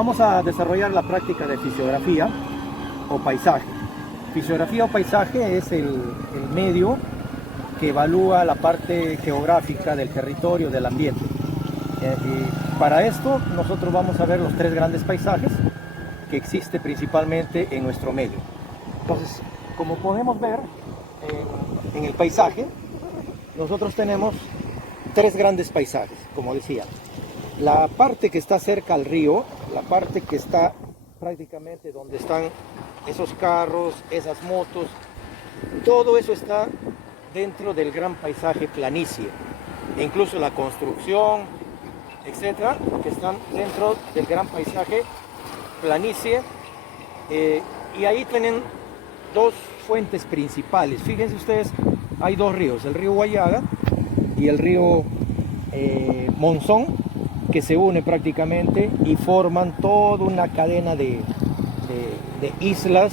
Vamos a desarrollar la práctica de fisiografía o paisaje. Fisiografía o paisaje es el medio que evalúa la parte geográfica del territorio, del ambiente. Y para esto nosotros vamos a ver los tres grandes paisajes que existen principalmente en nuestro medio. Entonces, como podemos ver en el paisaje, nosotros tenemos tres grandes paisajes, como decía. La parte que está cerca al río, la parte que está prácticamente donde están esos carros, esas motos, todo eso está dentro del gran paisaje planicie. E incluso la construcción, etcétera, que están dentro del gran paisaje planicie. Y ahí tienen dos fuentes principales. Fíjense ustedes, hay dos ríos, el río Huallaga y el río Monzón, que se unen prácticamente y forman toda una cadena de islas,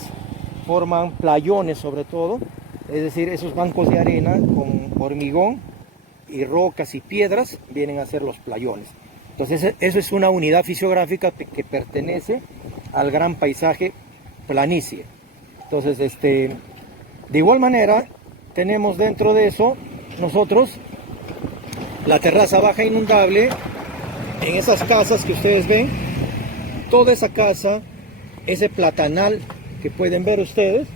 forman playones sobre todo, es decir, esos bancos de arena con hormigón y rocas y piedras vienen a ser los playones. Entonces eso es una unidad fisiográfica que pertenece al gran paisaje planicie. Entonces de igual manera tenemos dentro de eso nosotros la terraza baja inundable. En esas casas que ustedes ven, toda esa casa, ese platanal que pueden ver ustedes,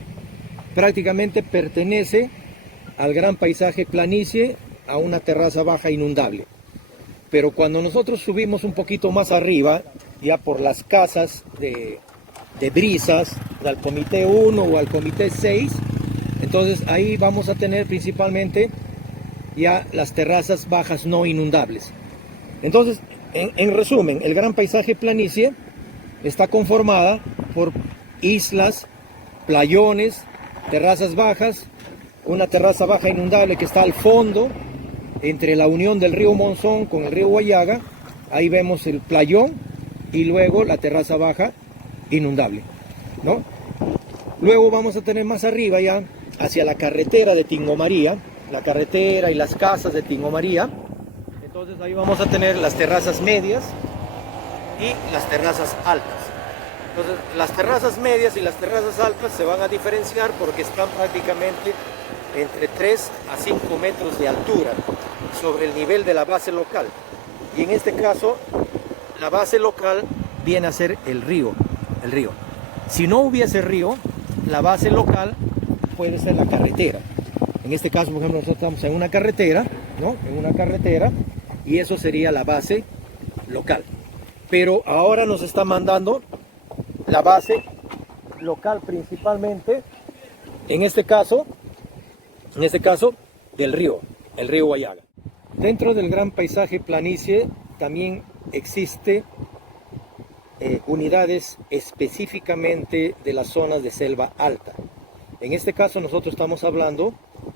prácticamente pertenece al gran paisaje planicie, a una terraza baja inundable. Pero cuando nosotros subimos un poquito más arriba, ya por las casas de brisas, al comité 1 o al comité 6, entonces ahí vamos a tener principalmente ya las terrazas bajas no inundables. Entonces, en resumen, el gran paisaje planicie está conformada por islas, playones, terrazas bajas, una terraza baja inundable que está al fondo, entre la unión del río Monzón con el río Huallaga. Ahí vemos el playón y luego la terraza baja inundable, ¿no? Luego vamos a tener más arriba ya, hacia la carretera de Tingomaría, la carretera y las casas de Tingomaría. Entonces ahí vamos a tener las terrazas medias y las terrazas altas. Entonces las terrazas medias y las terrazas altas se van a diferenciar porque están prácticamente entre 3 a 5 metros de altura sobre el nivel de la base local. Y en este caso la base local viene a ser el río. Si no hubiese río, la base local puede ser la carretera. En este caso, por ejemplo, nosotros estamos en una carretera, ¿no? En una carretera, y eso sería la base local. Pero ahora nos está mandando la base local principalmente, en este caso del río, el río Huallaga. Dentro del gran paisaje planicie también existe unidades específicamente de las zonas de selva alta. En este caso nosotros estamos hablando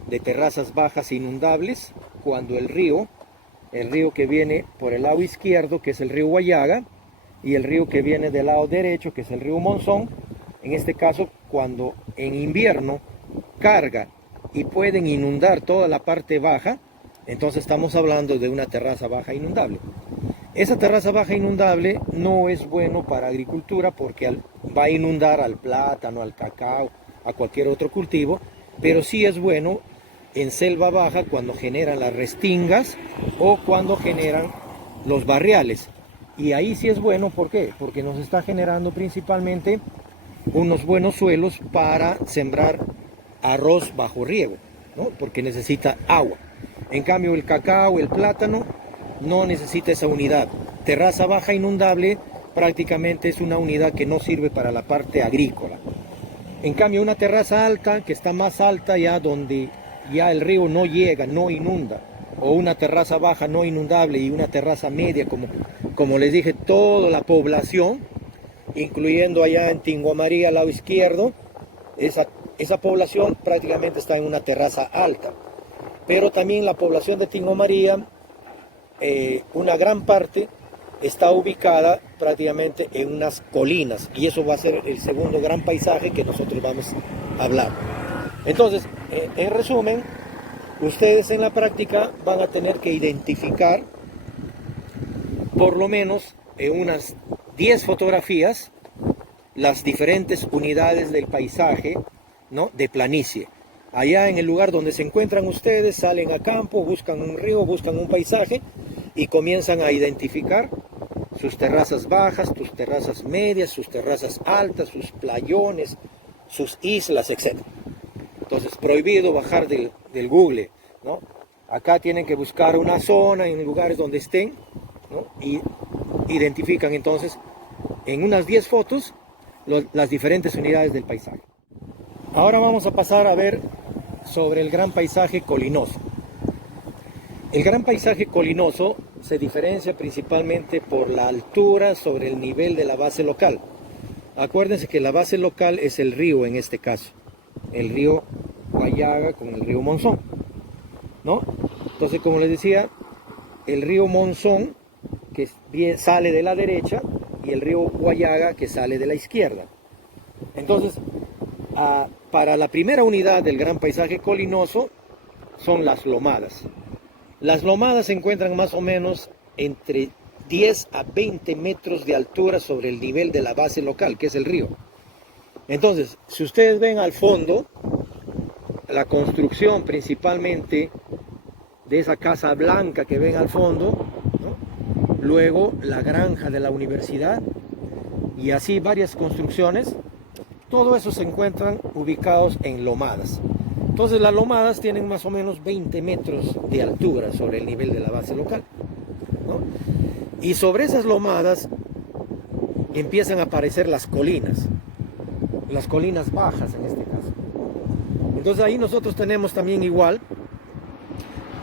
de terrazas bajas inundables cuando el río que viene por el lado izquierdo, que es el río Huallaga, y el río que viene del lado derecho, que es el río Monzón, en este caso cuando en invierno carga y pueden inundar toda la parte baja, entonces estamos hablando de una terraza baja inundable. Esa terraza baja inundable no es bueno para agricultura porque va a inundar al plátano, al cacao, a cualquier otro cultivo, pero sí es bueno en selva baja cuando generan las restingas o cuando generan los barriales. Y ahí sí es bueno, ¿por qué? Porque nos está generando principalmente unos buenos suelos para sembrar arroz bajo riego, ¿no? Porque necesita agua. En cambio el cacao, el plátano, no necesita esa unidad. Terraza baja inundable prácticamente es una unidad que no sirve para la parte agrícola. En cambio una terraza alta, que está más alta ya donde ya el río no llega, no inunda, o una terraza baja no inundable y una terraza media, como les dije, toda la población, incluyendo allá en Tingomaría al lado izquierdo, esa población prácticamente está en una terraza alta. Pero también la población de Tingomaría, una gran parte está ubicada prácticamente en unas colinas, y eso va a ser el segundo gran paisaje que nosotros vamos a hablar. Entonces, en resumen, ustedes en la práctica van a tener que identificar por lo menos en unas 10 fotografías, las diferentes unidades del paisaje, ¿no?, de planicie. Allá en el lugar donde se encuentran ustedes, salen a campo, buscan un río, buscan un paisaje y comienzan a identificar sus terrazas bajas, sus terrazas medias, sus terrazas altas, sus playones, sus islas, etc. Entonces, prohibido bajar del Google, ¿no? Acá tienen que buscar una zona en lugares donde estén, ¿no?, y identifican entonces en unas 10 fotos las diferentes unidades del paisaje. Ahora vamos a pasar a ver sobre el gran paisaje colinoso. El gran paisaje colinoso se diferencia principalmente por la altura sobre el nivel de la base local. Acuérdense que la base local es el río en este caso, el río Huallaga con el río Monzón, ¿no? Entonces, como les decía, el río Monzón que sale de la derecha y el río Huallaga que sale de la izquierda. Entonces, para la primera unidad del gran paisaje colinoso son las lomadas. Las lomadas se encuentran más o menos entre 10 a 20 metros de altura sobre el nivel de la base local, que es el río. Entonces, si ustedes ven al fondo, la construcción principalmente de esa casa blanca que ven al fondo, ¿no?, luego la granja de la universidad y así varias construcciones, todo eso se encuentran ubicados en lomadas. Entonces las lomadas tienen más o menos 20 metros de altura sobre el nivel de la base local, ¿no? Y sobre esas lomadas empiezan a aparecer las colinas bajas en este caso. Entonces ahí nosotros tenemos también igual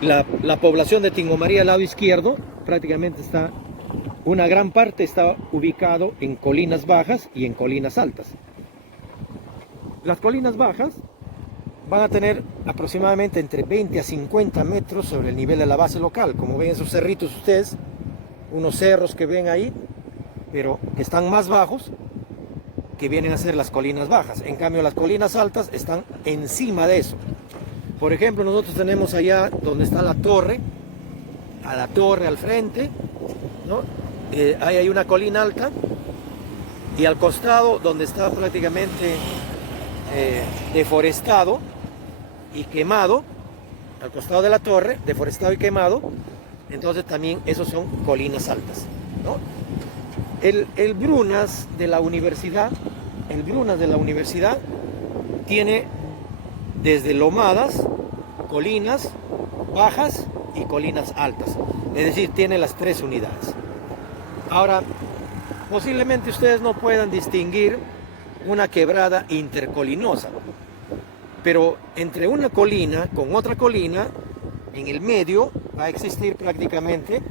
la población de Tingo María al lado izquierdo, prácticamente una gran parte está ubicado en colinas bajas y en colinas altas. Las colinas bajas van a tener aproximadamente entre 20 a 50 metros sobre el nivel de la base local. Como ven esos cerritos ustedes, unos cerros que ven ahí, pero que están más bajos, que vienen a ser las colinas bajas. En cambio, las colinas altas están encima de eso. Por ejemplo, nosotros tenemos allá donde está la torre, al frente, ¿no? Ahí hay una colina alta, y al costado, donde está prácticamente deforestado y quemado, al costado de la torre, deforestado y quemado, entonces también esos son colinas altas, ¿no? El Brunas de la universidad tiene desde lomadas, colinas bajas y colinas altas, es decir, tiene las 3 unidades. Ahora, posiblemente ustedes no puedan distinguir una quebrada intercolinosa, pero entre una colina con otra colina, en el medio va a existir prácticamente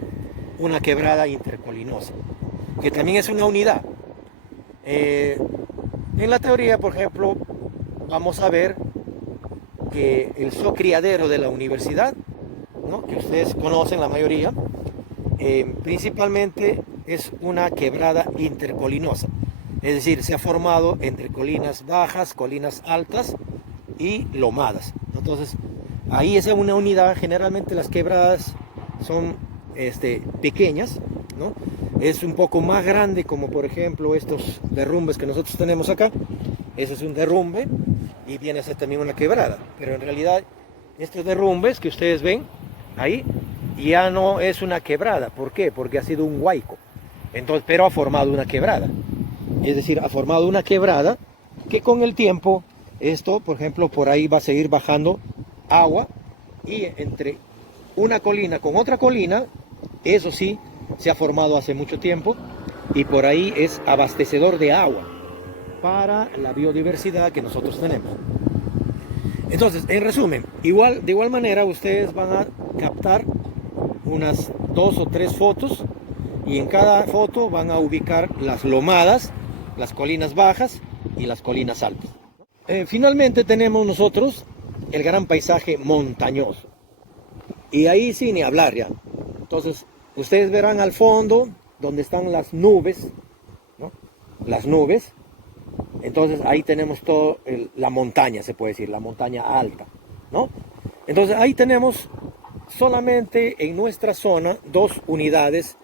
una quebrada intercolinosa, que también es una unidad. En la teoría, por ejemplo, vamos a ver que el criadero de la universidad, ¿no?, que ustedes conocen la mayoría, principalmente es una quebrada intercolinosa. Es decir, se ha formado entre colinas bajas, colinas altas y lomadas. Entonces, ahí es una unidad. Generalmente las quebradas son pequeñas, ¿no? Es un poco más grande, como por ejemplo estos derrumbes que nosotros tenemos acá. Eso es un derrumbe y viene a ser también una quebrada. Pero en realidad estos derrumbes que ustedes ven ahí ya no es una quebrada. ¿Por qué? Porque ha sido un huaico. Entonces, pero ha formado una quebrada. Es decir, ha formado una quebrada que con el tiempo, esto, por ejemplo, por ahí va a seguir bajando agua, y entre una colina con otra colina, eso sí, se ha formado hace mucho tiempo, y por ahí es abastecedor de agua para la biodiversidad que nosotros tenemos. Entonces, en resumen, de igual manera ustedes van a captar unas 2 o 3 fotos, y en cada foto van a ubicar las lomadas, las colinas bajas y las colinas altas. Finalmente tenemos nosotros el gran paisaje montañoso, y ahí sí ni hablar ya. Entonces ustedes verán al fondo donde están las nubes, ¿no?, las nubes. Entonces ahí tenemos toda la montaña, se puede decir, la montaña alta, ¿no? Entonces ahí tenemos solamente en nuestra zona 2 unidades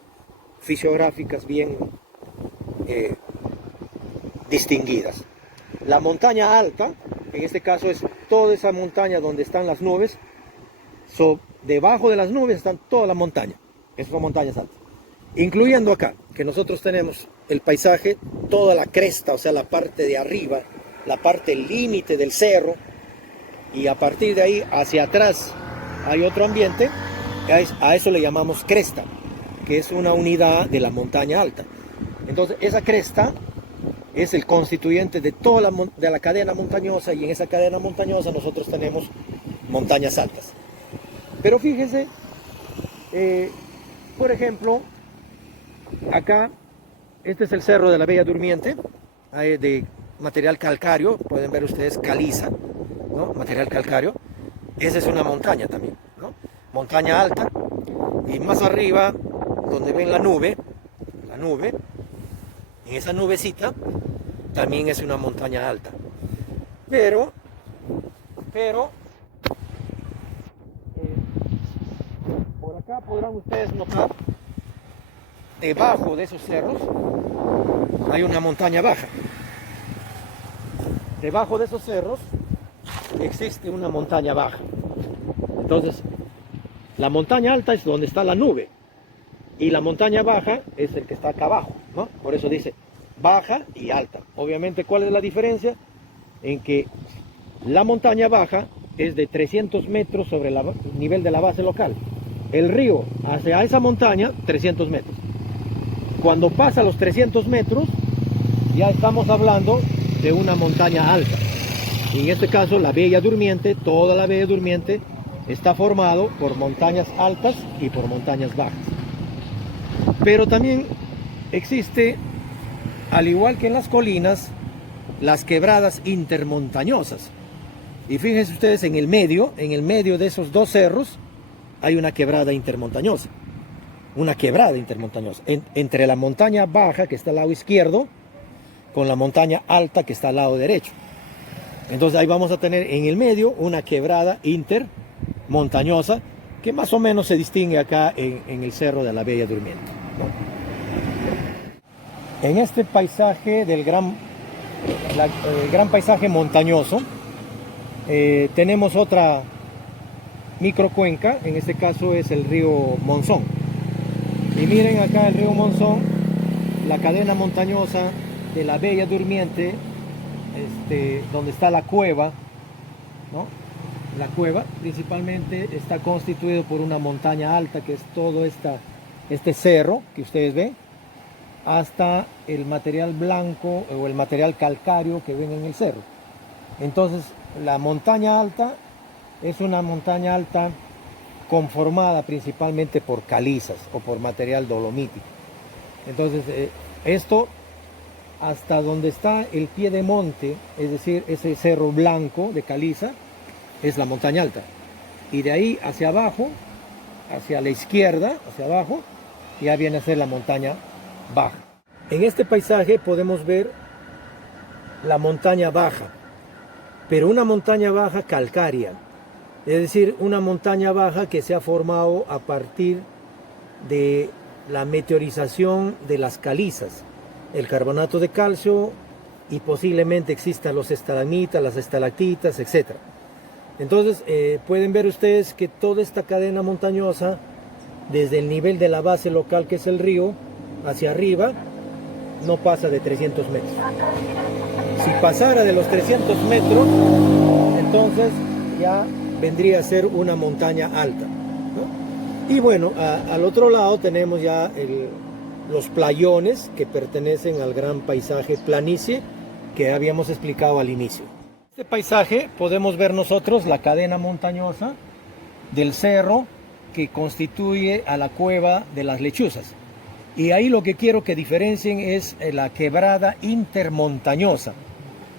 fisiográficas bien distinguidas. La montaña alta, en este caso, es toda esa montaña donde están las nubes. Debajo de las nubes están todas las montañas. Esas son montañas altas. Incluyendo acá, que nosotros tenemos el paisaje, toda la cresta, o sea, la parte de arriba, la parte límite del cerro, y a partir de ahí hacia atrás hay otro ambiente. A eso le llamamos cresta, que es una unidad de la montaña alta. Entonces esa cresta es el constituyente de toda la cadena montañosa, y en esa cadena montañosa nosotros tenemos montañas altas. Pero fíjense, por ejemplo, acá, este es el Cerro de la Bella Durmiente, de material calcáreo, pueden ver ustedes caliza, ¿no? Material calcáreo. Esa es una montaña también, ¿no? Montaña alta, y más arriba, donde ven la nube, en esa nubecita, también es una montaña alta. Pero por acá podrán ustedes notar, debajo de esos cerros hay una montaña baja. Debajo de esos cerros existe una montaña baja. Entonces, la montaña alta es donde está la nube, y la montaña baja es el que está acá abajo, ¿no? Por eso dice baja y alta. Obviamente, ¿cuál es la diferencia? En que la montaña baja es de 300 metros sobre el nivel de la base local. El río hacia esa montaña, 300 metros. Cuando pasa los 300 metros, ya estamos hablando de una montaña alta. Y en este caso, la Bella Durmiente, toda la Bella Durmiente, está formado por montañas altas y por montañas bajas. Pero también existe, al igual que en las colinas, las quebradas intermontañosas. Y fíjense ustedes, en el medio de esos dos cerros hay una quebrada intermontañosa. Una quebrada intermontañosa entre la montaña baja, que está al lado izquierdo, con la montaña alta, que está al lado derecho. Entonces ahí vamos a tener en el medio una quebrada intermontañosa, que más o menos se distingue acá en el Cerro de la Bella Durmiente, ¿no? En este paisaje del gran paisaje montañoso, tenemos otra microcuenca. En este caso es el río Monzón. Y miren acá el río Monzón, la cadena montañosa de la Bella Durmiente, donde está la cueva, ¿no? La cueva principalmente está constituido por una montaña alta, que es todo este cerro que ustedes ven, hasta el material blanco o el material calcáreo que ven en el cerro. Entonces, la montaña alta es una montaña alta conformada principalmente por calizas o por material dolomítico. Entonces, esto hasta donde está el pie de monte, es decir, ese cerro blanco de caliza, es la montaña alta. Y de ahí hacia abajo, hacia la izquierda, hacia abajo, ya viene a ser la montaña baja. En este paisaje podemos ver la montaña baja, pero una montaña baja calcárea, es decir, una montaña baja que se ha formado a partir de la meteorización de las calizas, el carbonato de calcio, y posiblemente existan los estalagmitas, las estalactitas, etc. Entonces pueden ver ustedes que toda esta cadena montañosa, desde el nivel de la base local, que es el río, hacia arriba, no pasa de 300 metros. Si pasara de los 300 metros, entonces ya vendría a ser una montaña alta, ¿no? Y bueno, al otro lado tenemos ya los playones, que pertenecen al gran paisaje planicie que habíamos explicado al inicio. En este paisaje podemos ver nosotros la cadena montañosa del cerro que constituye a la cueva de las Lechuzas. Y ahí lo que quiero que diferencien es la quebrada intermontañosa.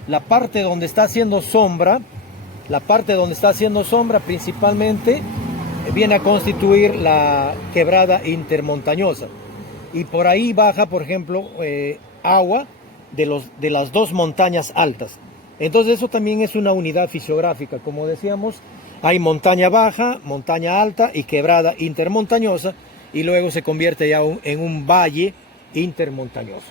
La parte donde está haciendo sombra, principalmente viene a constituir la quebrada intermontañosa. Y por ahí baja, por ejemplo, agua de las dos montañas altas. Entonces eso también es una unidad fisiográfica. Como decíamos, hay montaña baja, montaña alta y quebrada intermontañosa, y luego se convierte ya en un valle intermontañoso.